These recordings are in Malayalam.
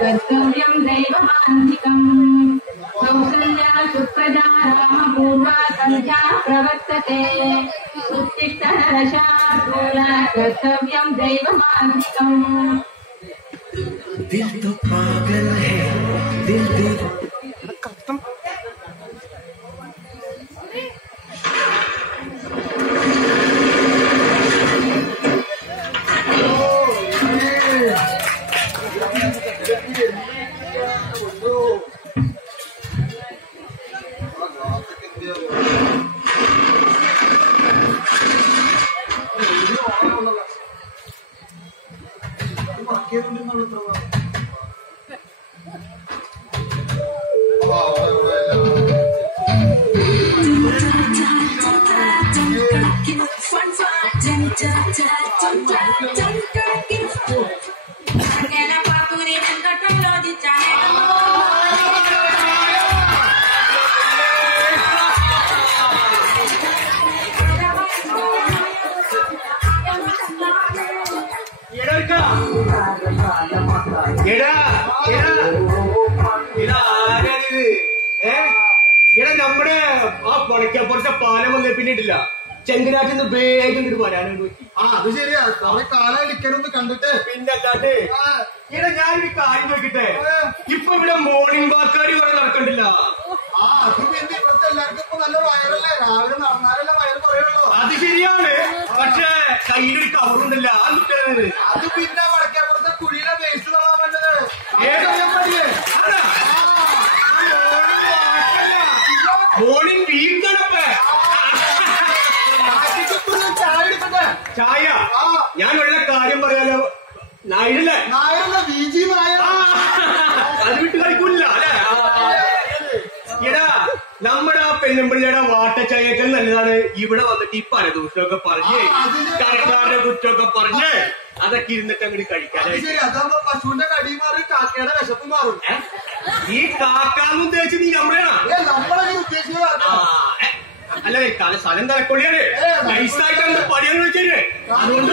कर्तव्यं दैवमान्तिकम् कौसल्या सुप्रजा रामपूर्वा सन्ध्या प्रवर्तते उत्तिष्ठ नरशार्दूला कर्तव्यं दैवमान्तिकम् दिल तो पागल है दिल दिल നമ്മുടെ ആ പുഴയ്ക്കപ്പുറത്തെ പാലം വന്നേ പിന്നിട്ടില്ല ചെങ്കനാട്ടിൽ നിന്ന് വേഗം ഇങ്ങോട്ട് വരാനും പറ്റി. അത് ശരിയാ കാലം ഇരിക്കണമെന്ന് കണ്ടിട്ട് പിന്നല്ലാണ്ട് ഇവിടെ ഞാനൊരു കാര്യം നോക്കിട്ടെ ഇപ്പൊ ഇവിടെ മോർണിംഗ് വാക്കാര് കുറെ നടക്കണ്ടില്ല. അത് പിന്നെ ഇവിടുത്തെ എല്ലാവർക്കും ഇപ്പൊ നല്ല വയറല്ലേ, രാവിലെ നടന്നാലല്ലേ വയറ് പറയുള്ളൂ. അത് ശരിയാണ്, പക്ഷെ കയ്യിലൊരു കവറുണ്ടല്ല അത് പിന്നെ വടക്കേപ്പുറത്തെ കുഴിയിലെ വേസ്റ്റ് തള്ളാൻ പറ്റത്. മോർണിംഗ് വീക്കണപ്പേ ചായ എടുക്കട്ടെ. ചായ ഞാൻ ഉള്ള കാര്യം പറയാലോ. നായരല്ലേ ബീജി നായ അത് വിട്ട് കളിക്കൂല അല്ലെ. എടാ നമ്മുടെ ആ പെണ്ണുമ്പിള്ളയുടെ വാട്ടച്ചായക്കൽ നല്ലതാണ് ഇവിടെ വന്നിട്ട് ഈ പരദൂഷണമൊക്കെ പറഞ്ഞ് കടക്കാരുടെ കുറ്റമൊക്കെ പറഞ്ഞ് അതൊക്കെ ഇരുന്നിട്ട് അങ്ങോട്ട് കഴിക്കാനായിട്ട്. അതാകുമ്പോ പശുവിന്റെ കടി മാറി കാക്കയുടെ വിശപ്പ് മാറും. ഈ കാക്കാന്ന് ഉദ്ദേശിച്ച് നീ നമ്മളെയാ നമ്മളെ ഉദ്ദേശിച്ചത്. അല്ലേ സ്ഥലം തലക്കൊള്ളിയാണ് നൈസായിട്ട് പടിയാണ് വെച്ചേ. അതുകൊണ്ട്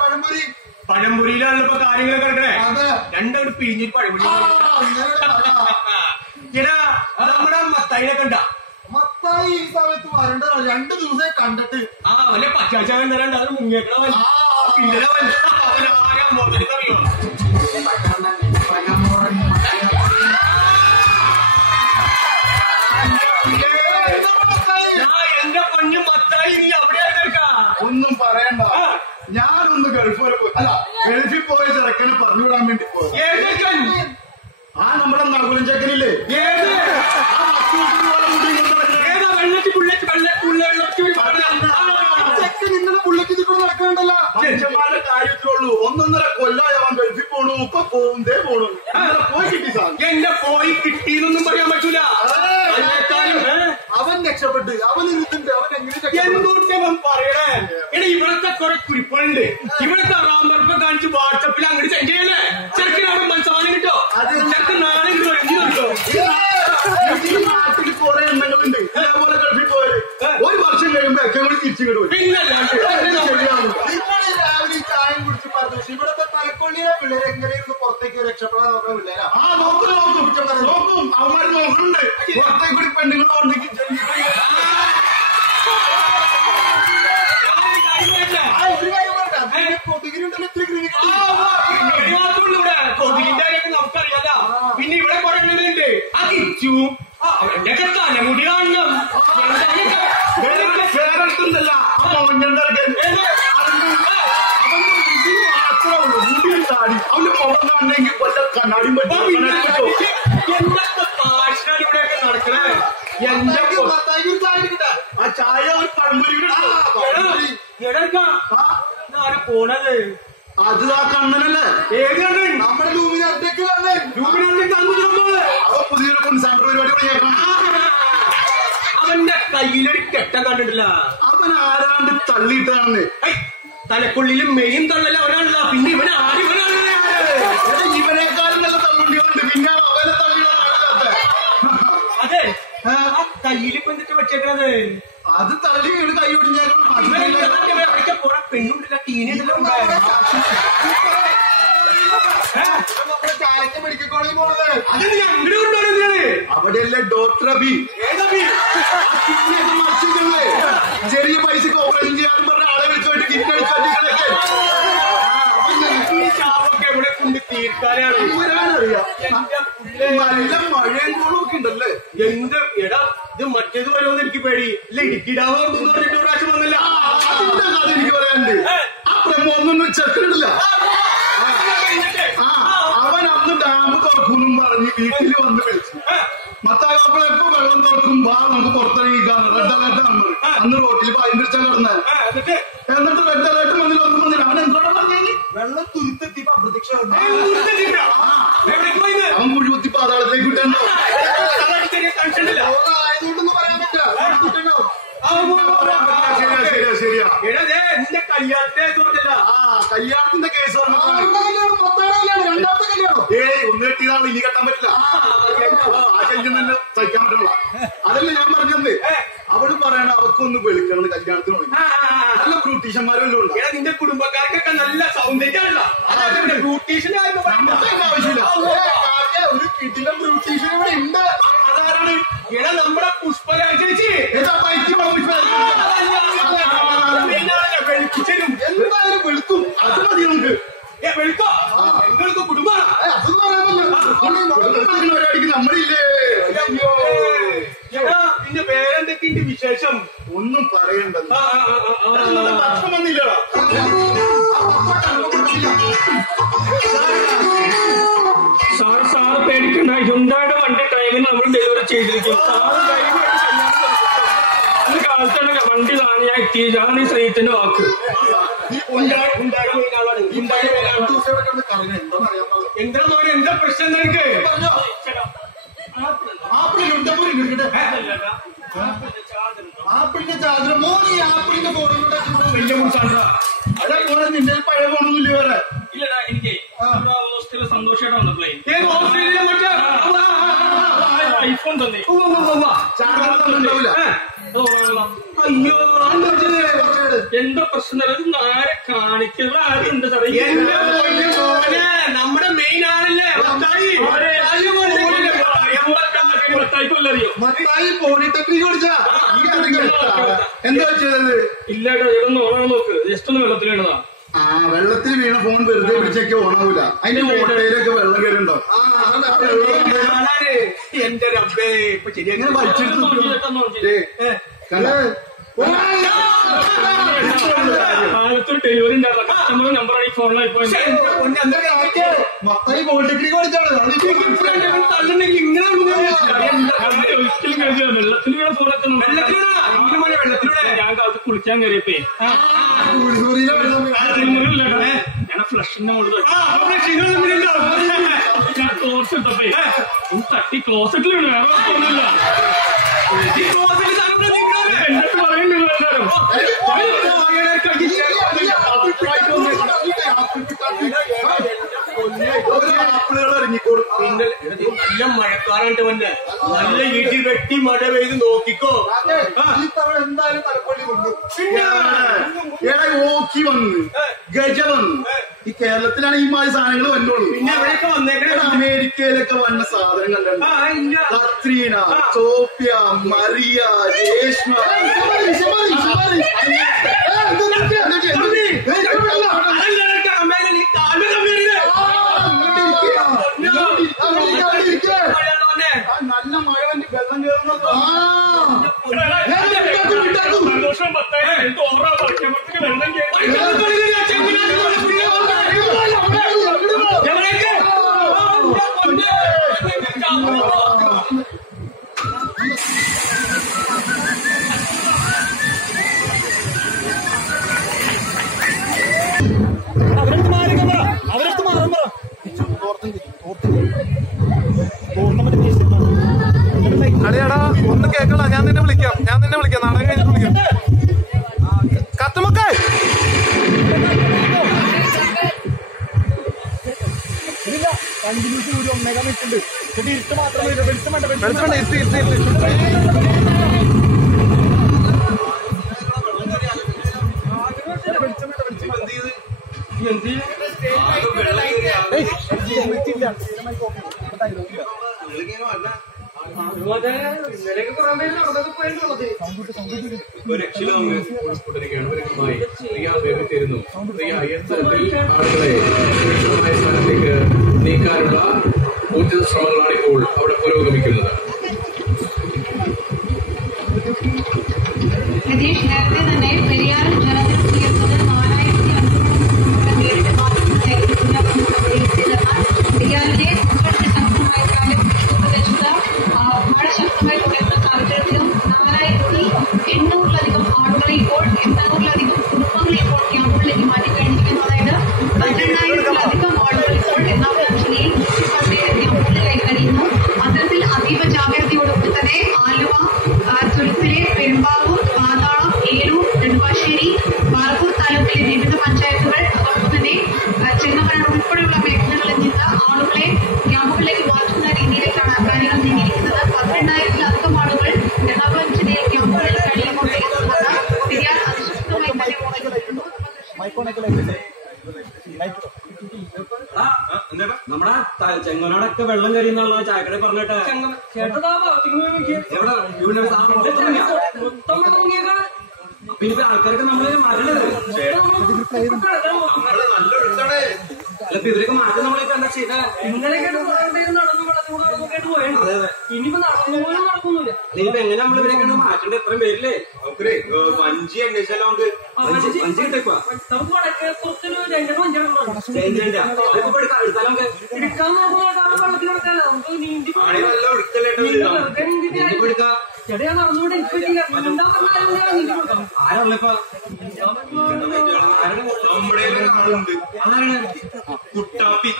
പഴംപൊരി പഴംപൊരിയിലാണല്ലോ ഇപ്പൊ കാര്യങ്ങളൊക്കെ കിടക്കണേ. രണ്ടങ്ങോട്ട് പിഴിഞ്ഞിട്ട് പഴംപൊരി. എടാ നമ്മുടെ മത്തായിനെ കണ്ട മത്തായി ഈ സമയത്ത് വരേണ്ടതാണ്. 2 ദിവസം കണ്ടിട്ട് വല്ല പച്ചാച്ചാൻ തരാണ്ട് അത് മുങ്ങിയേക്കണ പിന്നലെ ആരാ അറിയോ. എന്റെ പൊന്നു മത്തായി നീ അവിടെ ഒന്നും പറയണ്ട. ഞാനൊന്ന് ഗൾഫ് വരെ പോയി, അല്ല ഗൾഫിൽ പോയ ചെറുക്കനെ പറഞ്ഞുവിടാൻ വേണ്ടി പോയി. ആ നമ്മുടെ നകുലൻ ചെക്കനില്ലേ ചെക്കൻ ഇന്നലെ ബുള്ളറ്റ് ഇതിക്കൂടെ നടക്കണ്ടല്ലോ. മനുഷ്യന്മാരുടെ കാര്യത്തിലുള്ളൂ. 1.5 കൊല്ലായി അവൻ ഗൾഫിൽ പോണു. ഇപ്പൊ പോണ്ടേ പോണു. പോയി കിട്ടി സാർ. എന്നെ പോയി കിട്ടിയെന്നൊന്നും പറയാൻ പറ്റൂല. അവൻ രക്ഷപ്പെട്ട് അവൻ ഇരുത്തുണ്ട്. അവൻ എങ്ങനെ എന്തോട്ടവൻ പറയണേ. എടാ ഇവിടത്തെ കുറെ കുരിപ്പുണ്ട്. ഇവിടത്തെ റാമ്പർപ്പ കാണിച്ച് വാട്സപ്പിൽ അങ്ങോട്ട് സെൻഡ് ചെയ്യല്ലേ. ചെറുക്കിന് അവിടെ മനസ്സാനം കിട്ടോ. ചെറുക്ക് നാളെ കിട്ടോ. ഈ നാട്ടിൽ കുറെ എണ്ണങ്ങളുണ്ട്. ഇതേപോലെ ഗൾഫിൽ പോയത് 1 വർഷം കഴിയുമ്പോ ഒക്കെ കൂടി തിരിച്ചുകിടും. നിങ്ങൾ രാവിലെ ചായം കുടിച്ച് പറഞ്ഞു. ഇവിടത്തെ തലക്കൊള്ളിയെ പിള്ളേരെ എങ്ങനെയായിരുന്നു പുറത്തേക്ക് രക്ഷപ്പെടാൻ നോക്കുന്ന പിള്ളേരാ. നോക്കും അവന്മാർ നോക്കുന്നുണ്ട്. പുറത്തേക്ക് കൂടി പെണ്ണുങ്ങൾ കൊണ്ടേക്ക് കൊതുകിനുണ്ടല്ലോ കൊതുകിന്റെ കാര്യമൊക്കെ നമുക്കറിയാല. പിന്നെ ഇവിടെ പറയുന്നുണ്ട് ആ കിച്ചു അവന്റെ തലമുടി കാണണം. വേറെടുത്തുണ്ടല്ല അവന്റെ മുഖം കാണണമെങ്കിൽ വല്ല കണ്ണാടിയും പറ്റും. എന്തൊക്കെ ഭാഷയാണ് ഇവിടെയൊക്കെ നടക്കണേ. ആ ചായ ഒരു പഴംപൊരി ആര് പോണത്. അത് ആ കണ്ണനല്ലേ. ഏത് കണ്ണൻ? നമ്മുടെ ലൂമിനാർട്ടേക്ക് കണ്ണൻ. അവ പുതിയൊരു കോൺസാർട്ട് പരിപാടി അവന്റെ കയ്യിലൊരു കെട്ടം കണ്ടിട്ടില്ല. അവൻ ആരാണ്ട് തള്ളിയിട്ടാണെന്ന്. തലക്കുള്ളിലും മെയിൻ തള്ളല അവനാണല്ലോ. പിന്നെ ഇവൻ ആരിവനാണ്. ഇവനേക്കാളും നല്ല തള്ളുണ്ടികളുണ്ട്. പിന്നെ അവനെ തള്ളിയാണ് കയ്യിലിപ്പോ എന്നിട്ട് വെച്ചേക്കണത് അത് തള്ളി വീട് കൈ ഒടിഞ്ഞേക്കണം. പോണ പെണ്ണുണ്ടല്ല ടീനേജെല്ലാം നമ്മുടെ ചായക്ക് മെഡിക്കൽ കോളേജിൽ പോണത് അത് ഞങ്ങളുടെ കൊണ്ടുപോകുന്നത് അവിടെയല്ലേ ഡോക്ടർ അബി മറിച്ചിട്ടുള്ളേ ചെറിയ പൈസക്ക് ഓപ്പറേഷൻ ചെയ്യാൻ പറഞ്ഞ ആളെ വിളിച്ചോട്ട് കിറ്റ് അടിച്ചു ഈ ചാവൊക്കെ ഇവിടെ കൊണ്ട് തീർക്കാനാണ് നല്ല മഴയും കോളും ഒക്കെ ഉണ്ടല്ലേ. എന്ത് എടാ ഇത് മറ്റേത് വരുമെന്ന് എനിക്ക് പേടി ഇല്ല ഇടുക്കിടാവോ പറഞ്ഞിട്ട് പ്രാവശ്യം വന്നില്ല. അതിന്റെ കഥ എനിക്ക് പറയാനുണ്ട്. ആ പ്രമോദൊന്നും ചെക്കനിടില്ല. അവൻ അന്ന് ഡാം തുറക്കും പറഞ്ഞ് വീട്ടിൽ വന്ന് വിളിച്ചു. മത്തായപ്പോൾ എപ്പോ വെള്ളം തുറക്കും വാ നമുക്ക് പുറത്തിറങ്ങിക്കാണ് റെഡ് അലേർട്ട് നമ്പർ. അന്ന് റോട്ടിൽ പതിനഞ്ചാ കിടന്നത്. എന്നിട്ട് റെഡ് അലേർട്ട് വന്നില്ല ഒന്നും വന്നില്ല. അവൻ എന്താണ് പറഞ്ഞു വെള്ളം തുരുത്തെത്തിപ്പോ അപ്രത്യക്ഷ അവൻ കുഴികുത്തി പാതാളത്തേക്ക് വിട്ടോ ആയതുകൊണ്ടൊന്നും പറയാൻ പറ്റില്ല. ശരിയാ നിന്റെ കല്യാണത്തെ തോന്നില്ല. കല്യാണത്തിന്റെ കേസ് രണ്ടാമത്തെ കല്യാണം ഒന്ന് കെട്ടിയതാണ് ഇനി കെട്ടാൻ പറ്റില്ല. ആ ശല്യം തന്നെ സഹിക്കാൻ പറ്റുള്ള. അതല്ല ഞാൻ പറഞ്ഞത്. അവള് പറയണ അവർക്കൊന്ന് വെളുക്കണം കല്യാണത്തിന് വേണ്ടി. നല്ല ബ്യൂട്ടീഷ്യന്മാരും ഉണ്ട്. നിന്റെ കുടുംബക്കാർക്കൊക്കെ നല്ല സൗന്ദര്യമാണല്ലോ. ബ്യൂട്ടീഷ്യൻ ആവശ്യമില്ല. ഒരു കിടിലം ബ്യൂട്ടീഷ്യൻ ഇവിടെ ഉണ്ട്. അതാരാണ്? എടാ നമ്മുടെ പുഷ്പരാജ് ചേച്ചി എന്തായാലും വെളുത്തും അത് മതി നമുക്ക്. വെളുത്തോ നിങ്ങൾക്ക് കുടുംബമാണ് അതൊന്നും പറയാമല്ലോ. ഒരാടിക്ക് നമ്മളില്ലേ. നിന്റെ പേരെന്തൊക്കെയുണ്ട് വിശേഷം? ഒന്നും പറയണ്ടത്. ഭക്ഷണം വന്നില്ലടാ. സാറ് പേടിക്കണ്ട. ഹ്യുണ്ടായുടെ വണ്ടി ടൈമിന് നമ്മൾ ഡെലിവറി ചെയ്തിരിക്കും. കാലത്താണ് വണ്ടി താൻ ഞാൻ എത്തിയത്. അതാണ് ഈ സ്ത്രീത്തിന്റെ വാക്ക്. എന്താ മോനെ എന്താ പ്രശ്നം നിനക്ക്? ആപ്പിളിന്റെ ചാർജർ മോന് ഈ ആപ്പിളിന്റെ ഫോണിലൂടെ വലിയ കുറിച്ചാണ്. അതെ ഫോണ് നിന്റെ പഴയ ഫോണൊന്നുമില്ല വേറെ? ഇല്ലടാ എനിക്ക് ഹോസ്റ്റലിൽ സന്തോഷമായിട്ട് വന്നപ്പോഴേ ഐഫോൺ തന്നെ ചാർജർ ഉണ്ടാവില്ല. അയ്യോ എന്താ പ്രശ്നം? ആരെ കാണിക്കുന്ന ആരുണ്ട് സാറേ? നമ്മുടെ മെയിൻ ആണല്ലേ മത്തായി പോളിടെക്നിക് പഠിച്ചാ എന്താ ചെയ്തത്? ഇല്ലാട്ടോ ഇതൊന്ന് ഓണം നോക്ക്. ജസ്റ്റ് ഒന്ന് വെള്ളത്തിൽ വീണതാ. വെള്ളത്തിൽ വീണ ഫോൺ വെറുതെ പിടിച്ചൊക്കെ ഓണാവൂല. അതിന്റെ ഓട്ടയിലൊക്കെ വെള്ളം കയറുണ്ടോ? എന്റെ റബ്ബേ ഇപ്പൊ ശരി എങ്ങനെ വലിച്ചെടുത്ത് കാലത്തൊരു ഡെലിവറി ഉണ്ടായിരുന്നു. കസ്റ്റമർ നമ്പറാണ് ഈ ഫോണിലായി പോയത്. മത്തായി പോളിടെക്നിക് പഠിച്ചാണ് തള്ളുന്നെങ്കിൽ ഇങ്ങനെ ഒരിക്കലും കഴിച്ചില്ല. വെള്ളത്തിൽ വീണ ഫോണൊക്കെ ഞാൻ കാലത്ത് കുളിക്കാൻ കയറിയപ്പേ ഞാൻ ഫ്ലഷിന്റെ മുകളിൽ ഞാൻ ക്ലോസ് ഇട്ടപ്പേ തട്ടി ക്ലോസറ്റിൽ വീണ്. വേറെ ഒന്നുമില്ല. എന്നിട്ട് പറയുന്നില്ല എല്ലാവരും ആപ്പിളുകൾ ഇറങ്ങിക്കോളും. നല്ല മഴക്കാറുണ്ട് വന്നെ. നല്ല ഇടി വെട്ടി മഴ പെയ്ത് നോക്കിക്കോ. ഈ തവണ എന്തായാലും തലപ്പള്ളി വന്നു. ഓക്കി വന്ന് ഗജ വന്നു. ഈ കേരളത്തിലാണ് ഈ മാതിരി സാധനങ്ങൾ വന്നോളൂ. പിന്നെ എവിടെയൊക്കെ വന്നേക്കണേ? അമേരിക്കയിലൊക്കെ വന്ന സാധനം കണ്ടു. കത്രീന, സോഫിയ, മറിയ, രേഷ്മ നല്ല മഴ വണ്ടി വെള്ളം കയറുന്നത്. സന്തോഷം പത്തായി ഓരോ വർഷത്തേക്ക് വെള്ളം അളിയാടാ ഒന്നും കേൾക്കണ. ഞാൻ നിന്നെ വിളിക്കാം. നാടകം കഴിഞ്ഞിട്ട് വിളിക്കാം. കത്തുമൊക്കെ വെളുത്തുണ്ട്. ഇരുട്ട് സ്ഥാനത്തേക്ക് നീക്കാനുള്ള ഊർജിത ശ്രമങ്ങളാണ് ഇപ്പോൾ അവിടെ പുരോഗമിക്കുന്നത്. പ്രതീഷ് നേരത്തെ തന്നെ പെരിയാർ ജലനിരപ്പ് ഉയർന്നത് 4500 നേരിട്ട് പെരിയാറിന്റെ തൊട്ടടുത്ത ശക്തമായ കാലം പ്രദേശത്ത് മഴ ശക്തമായി തുടരുന്ന സാഹചര്യത്തിലും 4800-ലധികം ആളുകളെ ഇപ്പോൾ 800-ലധികം കുടുംബങ്ങളെ ഇപ്പോൾ ക്യാമ്പുകളിലേക്ക് മാറ്റിക്കഴിഞ്ഞിരിക്കുന്നു. അതായത് 18,000-ലധികം ആളുകൾ ഇപ്പോൾ എറണാകുളം ജില്ലയിൽ ക്യാമ്പുകളിലായി കഴിയുന്നു. അത്തരത്തിൽ അതീവ ജാഗ്രതയോടുകൂടി തന്നെ ആലുവ, തുരുത്തിലെ പെരുമ്പാവൂർ, പാതാളം, ഏരൂർ, നെടുമ്പാശ്ശേരി, ബാർപ്പൂർ താലൂക്കിലെ വിവിധ പഞ്ചായത്തുകൾ, അതോടൊപ്പം തന്നെ ചെങ്ങമല ഉൾപ്പെടെയുള്ള മേഖലകളിൽ നിന്ന് ആളുകളെ ക്യാമ്പുകളിലേക്ക് മാറ്റുന്ന രീതിയിലേക്കാണ് കാര്യങ്ങൾ നീങ്ങിയിരിക്കുന്നത്. 18,000-ലധികം ആളുകൾ എറണാകുളം ജില്ലയിൽ ക്യാമ്പുകളിൽ കഴിയുമ്പോൾ പെരിയാർ അതിശക്തമായി തന്നെ നമ്മുടെ ചെങ്ങനോടൊക്കെ വെള്ളം കഴിയുന്നുള്ള ചായക്കട പറഞ്ഞിട്ട് അപ്പൊ ഇനിയിപ്പോ ആൾക്കാരൊക്കെ നമ്മള് മാറ്റണത് അല്ല ഇപ്പൊ ഇവരൊക്കെ മാറ്റം നമ്മളൊക്കെ എന്താ ചെയ്താ ഇന്നലെയൊക്കെ നടന്നു ഇനിയിപ്പോ നടന്നുപോലും നടക്കുന്നില്ല. ഇനിയിപ്പോ എങ്ങനെ നമ്മൾ ഇവരൊക്കെ മാറ്റേണ്ട എത്രയും പേരില്ലേ? നമുക്കൊരു വഞ്ചി അന്വേഷിച്ചാലോ? നമുക്ക് വഞ്ചി കിട്ടേക്കുവാ നമുക്ക് വടക്കേപ്പുറത്തൊരു 2 വഞ്ചികളുണ്ടോ എടുക്കാൻ വെള്ളത്തിൽ കിടക്കാല്ല നമുക്ക് നീന്തി നല്ല ഒഴുക്കല്ലേട്ടോ ചേട്ടാ നടന്നുകൊണ്ട് എനിക്ക് നീന്താൻ പറഞ്ഞാലും നീന്തി കൊടുക്കാം. ആരുള്ള ഇപ്പൊ നമ്മുടെ ഒരാളുണ്ട്, ആരാണ്? കുട്ടാപ്പി.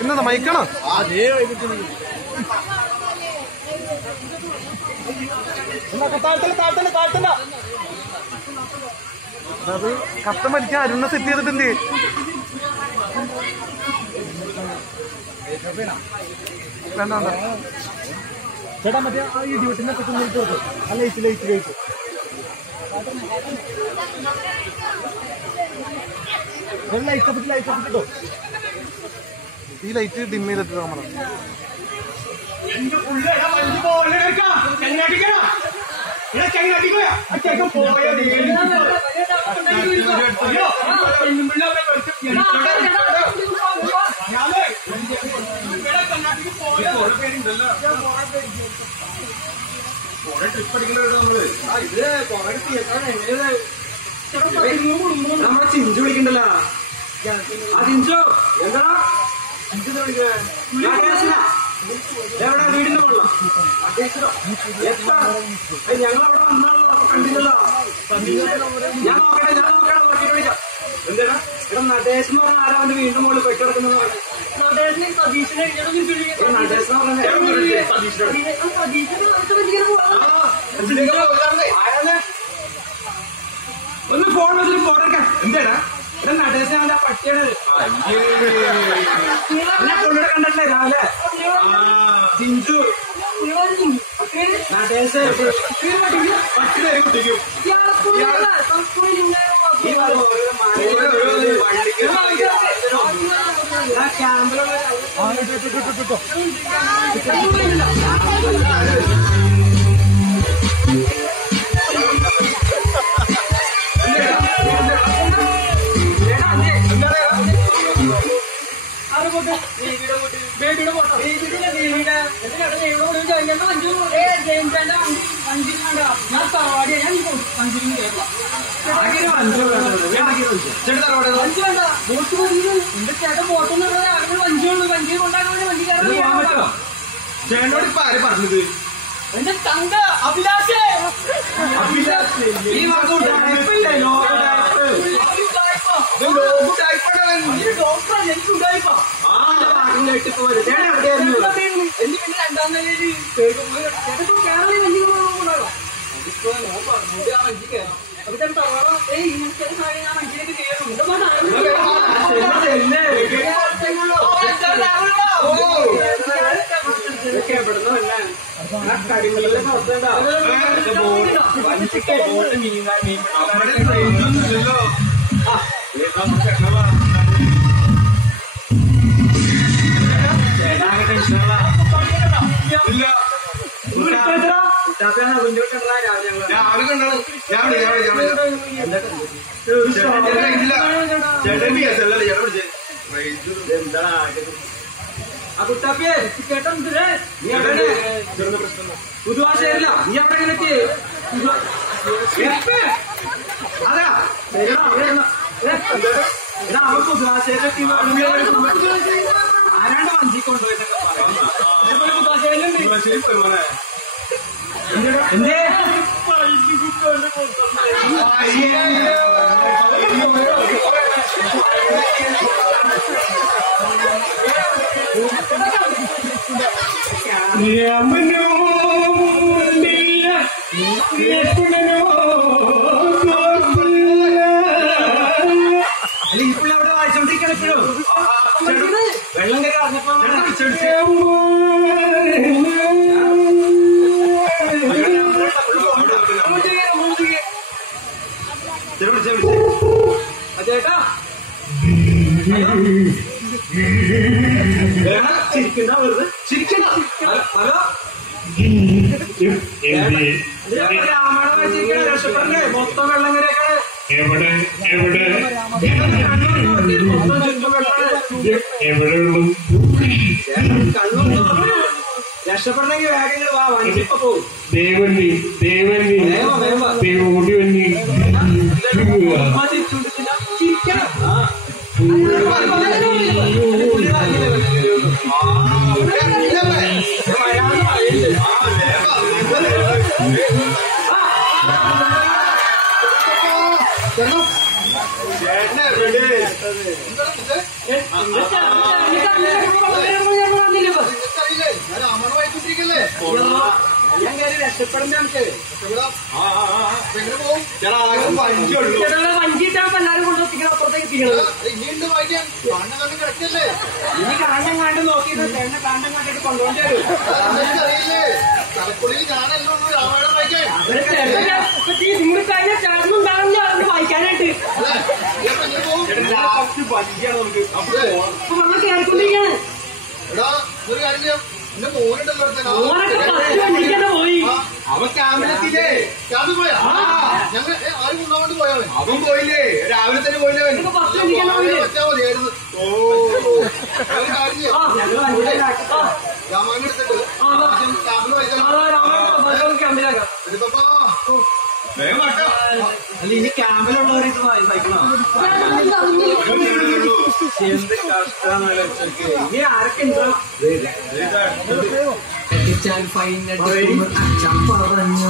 ഇന്നെന്താ മൈക്കണോ? അത് കത്ത മരിക്കാൻ അരുണ സെറ്റ് ചെയ്തിട്ടുണ്ട്. വേണ്ട ചേട്ടാ മറ്റേ ആ ഇടിവെട്ടിനെ പറ്റുന്ന ആ ലൈറ്റ് ലൈറ്റ് ലൈറ്റ് ലൈറ്റ് കിട്ടോ? ഈ ലൈറ്റ് ഡിം ചെയ്തിട്ട് നമ്മള് എന്റെ പുള്ളിയുടെ വഞ്ചി പോലെ ട്രിപ്പ് അടിക്കണ്ടോ നമ്മള്? നമ്മളെ ചിഞ്ചു വിളിക്കണ്ടല്ലോ. ആ ചിഞ്ചു എന്താ എവിടെ വീടിന്റെ വെള്ളം ഞങ്ങളവിടെ വന്നാണല്ലോ കണ്ടില്ലല്ലോ. ഞാൻ നോക്കട്ടെ നോക്കിട്ട് വിളിക്കാം. എന്താ ഇവിടെ നടേശ് എന്ന് പറഞ്ഞ ആരാവന്റെ വീണ്ടും മുകളിൽ പെട്ടെടുക്കുന്നത് പറഞ്ഞു. ഒന്ന് ഫോൺ വെച്ചിട്ട് ഫോണെടുക്കാൻ. എന്താടാ ഇവിടെ നടേശ് അവന്റെ ആ പട്ടിയാണ് കൊണ്ടിട്ട് കണ്ടിട്ടില്ലേ രാവിലെ? ചിഞ്ചു നടേശ് പട്ടി നേരെ കുട്ടിക്കും ക്യാമ്പിലുള്ള ചേട്ടനോട് ഇപ്പൊ ആര് പറഞ്ഞത്? എന്റെ തങ്ക അഭിലാഷേ ഈ ഡോക്ടറെ എനിക്ക് ഉണ്ടായിപ്പോ കൊല്ലമായിട്ട് ഇപ്പൊ വരും ചേട്ടൻ എവിടെയായിരുന്നു എന്റെ പിന്നെ രണ്ടാം നിലയിൽ കേരള വഞ്ചി കൊണ്ടാണോ അതിപ്പോ നോക്കാം ആ വഞ്ചി കയറാം അപ്പൊ ചേട്ടൻ പറയാം ഇങ്ങനത്തെ സാധനം ആ വഞ്ചിയിലേക്ക് കയറും ഇതൊക്കെ എവിടുന്ന് വന്നാണ് കരിമലയിലെ ആ കുട്ടാപ്പിയെ കേട്ടോ നീ എവിടെ പുതുവാശയല്ല നീ എവിടെ ഇങ്ങനെ അതാ അവൻ പുതുവാശയിലൊക്കെ ആരാണ്ട് വഞ്ചി കൊണ്ടുപോയിട്ടൊക്കെ പറയാം എന്തേ ഇപ്പോൾ അവിടെ വായിച്ചോണ്ടിരിക്കണോ വെള്ളം കയറി അറിഞ്ഞപ്പോ ചേട്ടാ ചിരിക്കണ്ട വെറുതെ ചിരിക്കണ്ട ഹലോ രാമായണം വായിച്ചിരിക്കണേ രക്ഷപ്പെടണ്ടേ മൊത്തം വെള്ളം കയറിയൊക്കെ രക്ഷപ്പെടണമെങ്കിൽ വേഗം വാ വഞ്ചിപ്പോ പോകും ദേവന്നി ദേവോടിവന്നി ഞാൻ കയറി രക്ഷപ്പെടണ്ടേ നമുക്ക് വഞ്ചി ഇട്ടാകുമ്പോ എല്ലാരും കൊണ്ടുവത്തിക്കണം അപ്പുറത്തേക്ക് എത്തിക്കണം ഇനി കാണ്ടം കാണ്ട് നോക്കിയിട്ട് ചേട്ടനെ കാണ്ടം കാണ്ടിട്ട് കൊണ്ടുപോകേണ്ടി വരും നിങ്ങൾ കഴിഞ്ഞ ചേട്ടനുണ്ടാവില്ല അതൊന്ന് വായിക്കാനായിട്ട് അപ്പൊ നമ്മൾ കയറിക്കൊണ്ടിരിക്കുകയാണ് പോയി അവൻ ക്യാമ്പിലെത്തിയില്ലേ ക്യാമ്പിൽ പോയാ ഞങ്ങൾ ആരും കൊണ്ടുപോകാണ്ട് പോയാ അവൻ പോയില്ലേ രാവിലെ തന്നെ പോയില്ലേ വെച്ചാൽ മതിയായിരുന്നു രാമായണം എടുത്തിട്ട് ക്യാമ്പിൽ അല്ല ഇനി ക്യാമ്പിലുള്ളവർ ഇത് വായിക്കണം എന്ത് കഷ്ടമാണ് ഇനി ആരൊക്കെ ഉണ്ടോ അച്ഛൻ പറഞ്ഞു ഞങ്ങൾ പറഞ്ഞു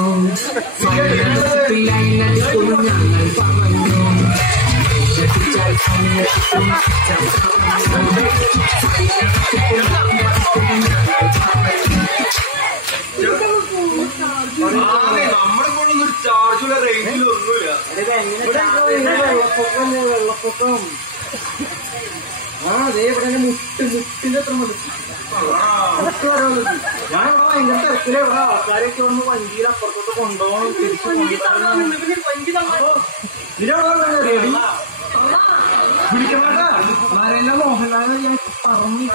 നമ്മുടെ കൊണ്ടൊന്നും ഒരു ചാർജുള്ള റേഞ്ചിലൊന്നുമില്ല വെള്ളപ്പൊക്കം അതേ ഇവിടെ മുട്ടിന്റെ അത്ര മതി ഞാൻ ഇവിടെ ഭയങ്കര തിരക്കില് ഇവിടെ ആൾക്കാരൊക്കെ വന്ന് വഞ്ചിയിൽ അപ്പുറത്തോട്ട് കൊണ്ടുപോകണം പിടിക്കണ നരേന്ദ്ര മോഹൻലാൽ ഞാൻ പറഞ്ഞു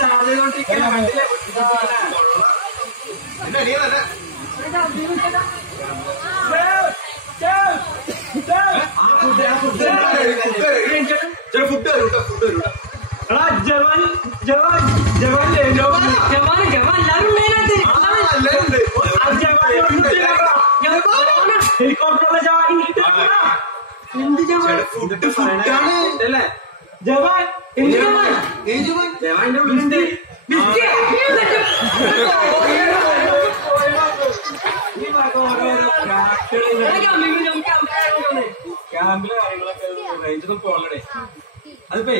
ചാർജ് ചെയ്തോണ്ടിരിക്കാൻ ഫുഡ് ജവാൻ ജവാൻ ജവാൻ ജവാൻ ജവാൻ എല്ലാവരും ഹെലികോപ്റ്ററിലെ ജവാൻ എന്ത് ജവാൻ ഫുഡ് ഫുഡാണ് അല്ലേ ജവാൻ എന്ത് ജവാൻ ജവാന്റെ ഉള്ളിലുണ്ട് ഈ ഭാഗം ഓരോരോ ക്യാമ്പിലെ കാര്യങ്ങളൊക്കെ റേഞ്ചൊന്നും പോകണ്ടേ. അതിപ്പോ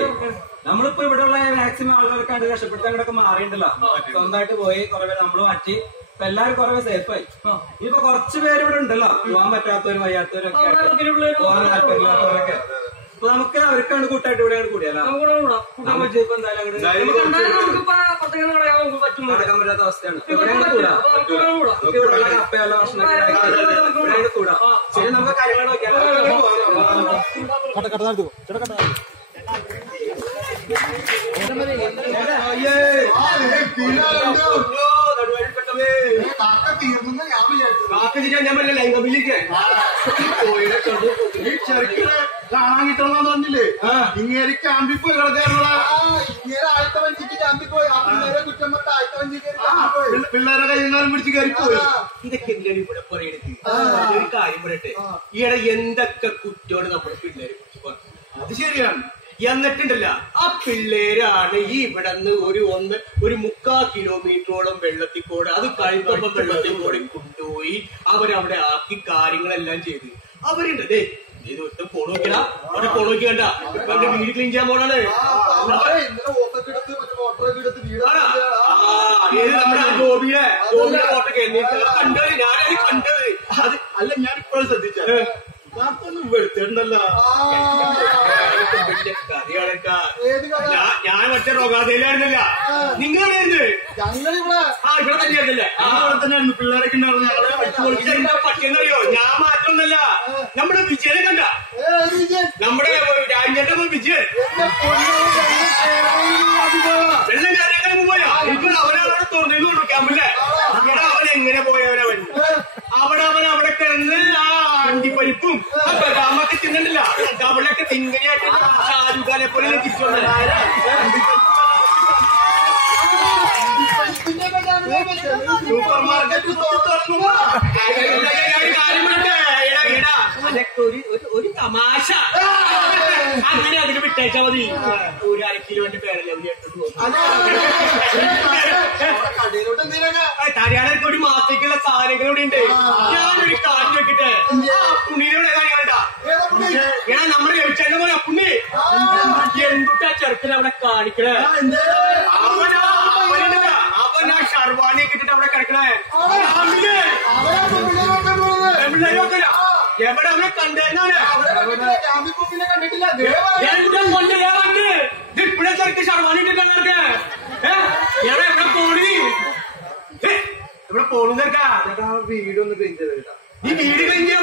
നമ്മളിപ്പോ ഇവിടെ ഉള്ള മാക്സിമം ആളുകളൊക്കെ കണ്ട് രക്ഷപ്പെടുത്തി അങ്ങോട്ടൊക്കെ മാറിയിട്ടില്ല. സ്വന്തമായിട്ട് പോയി കുറെ പേര് നമ്മള് മാറ്റി. ഇപ്പൊ എല്ലാവരും കുറെ സേഫായി. ഇനിയിപ്പോ കുറച്ച് പേര് ഇവിടെ ഉണ്ടല്ലോ, പോകാൻ പറ്റാത്തവരും വയ്യാത്തവരും ഒക്കെ പോകാൻ താല്പര്യമില്ലാത്തവരൊക്കെ. അപ്പൊ നമുക്ക് അവർക്കാണ് കൂട്ടായിട്ട് ഇവിടെ കൂടിയല്ലോ. നമുക്ക് ഇപ്പൊ എന്തായാലും നടക്കാൻ പറ്റാത്ത അവസ്ഥയാണ്. ഇവിടെയാണ് കൂടാ. നമുക്ക് ഇവിടെ കപ്പയുള്ള ഭക്ഷണം കൂടാ. ശരി, നമുക്ക് കാര്യങ്ങൾ നോക്കിയാൽ തീർന്നെന്ന് ഞാൻ വിചാരിച്ചു. കാണാൻ കിട്ടണമെന്ന് പറഞ്ഞില്ലേ? ഇങ്ങനെ ക്യാമ്പിൽ പോയി കിടക്കാനുള്ള ഇങ്ങനെ ആഴ്ച വഞ്ചിക്ക് ക്യാമ്പിൽ പോയി ആ പിള്ളേരെ കുറ്റം കൊണ്ട് ആഴ്ച വഞ്ചിക്ക് പിള്ളേരെ കൈകാലം പിടിച്ച് കയറി പോയി. ഇതൊക്കെ എന്തിനാണ് ഇവിടെ പറയണത്? ഒരു കാര്യം പറയട്ടെ, ഈയിടെ എന്തൊക്കെ കുറ്റമാണ് നമ്മുടെ പിള്ളേരെ കുറിച്ച് പറഞ്ഞു. അത് ശരിയാണ്. എന്നിട്ടുണ്ടല്ല, ആ പിള്ളേരാണ് ഈ ഇവിടെ നിന്ന് ഒരു 3/4 കിലോമീറ്ററോളം വെള്ളത്തിൽ കൂടെ, അത് കഴുത്തപ്പം വെള്ളത്തിൽ കൂടെ കൊണ്ടുപോയി അവരവിടെ ആക്കി കാര്യങ്ങളെല്ലാം ചെയ്ത് അവരുണ്ട്. ഇത് ഒട്ടും ഫോൺ നോക്കിയാ അവിടെ ഫോൺ നോക്കി കണ്ട വീട് ക്ലീൻ ചെയ്യാൻ പോണാണ്. നമ്മുടെ ഗോപിയുടെ ഫോട്ടോ കണ്ടത്, ഞാനത് കണ്ടത്. അത് അല്ല, ഞാൻ ഇപ്പോഴും ശ്രദ്ധിച്ചത് ഞാനൊന്നും വെളുത്തിട്ടുണ്ടല്ലോ. ഞാൻ മറ്റേ രോഗാതയിലായിരുന്നില്ല. നിങ്ങളായിരുന്നു ഞങ്ങളിവിടെ ഇവിടെ തന്നെയായിരുന്നില്ലേ? ഇവിടെ തന്നെയായിരുന്നു. പിള്ളേരൊക്കെ ഉണ്ടായിരുന്നു. പറ്റിയെന്നറിയോ? ഞാൻ മാറ്റമൊന്നല്ല, നമ്മുടെ വിജയനെ കണ്ട, നമ്മുടെ രാജ്യത്തെ വിജയൻ വെള്ളം കാര്യങ്ങളും പോയാ. ഇപ്പൊ അവനവിടെ തുറന്നു ക്യാമ്പില്ലേ? അവൻ എങ്ങനെ പോയവനവൻ അവിടെ കിടന്ന് ആ അണ്ടിപ്പരിപ്പും ആ ബദാമൊക്കെ തിന്നിട്ടില്ല. അവിടെയൊക്കെ തിങ്ങനെയായിട്ട് ഷാരൂഖ് ഖാനെ പോലെ തിരിച്ചു വന്ന സൂപ്പർ മാർക്കറ്റ് അതൊക്കെ ഒരു തമാശ. അങ്ങനെ അതിന് വിട്ടയച്ചാ മതി. ഒരു 1/2 കിലോന്റെ പേരല്ലേ തരിയാടൊക്കെ ഒരു മാസത്തേക്കുള്ള സാധനങ്ങൾ ഇവിടെ ഉണ്ട്. ഞാനൊരു കാര്യം വെക്കട്ടെ, പുണ്ണിയുടെ കാര്യങ്ങളാ. ഏടാ നമ്മുടെ രവിച്ചേട്ടൻ പോലെ പുണ്ണി എന്തുട്ടാ ചെറുക്കൻ അവിടെ കാണിക്കണേ? അവനാ ഷർവാണി കിട്ടിട്ട് അവിടെ കിടക്കണേ. എവിടെ അവനെ കണ്ടേന്നാണ് കണ്ടിട്ടില്ല. ഇപ്പഴേ ചെറുക്ക് ഷർവാണി ഇട്ടിട്ട് എവിടെ പോണി? എവിടെ പോണെന്നേക്കാ? വീടൊന്ന് ക്ലീൻ ചെയ്ത് ഈ വീട് കഴിഞ്ഞ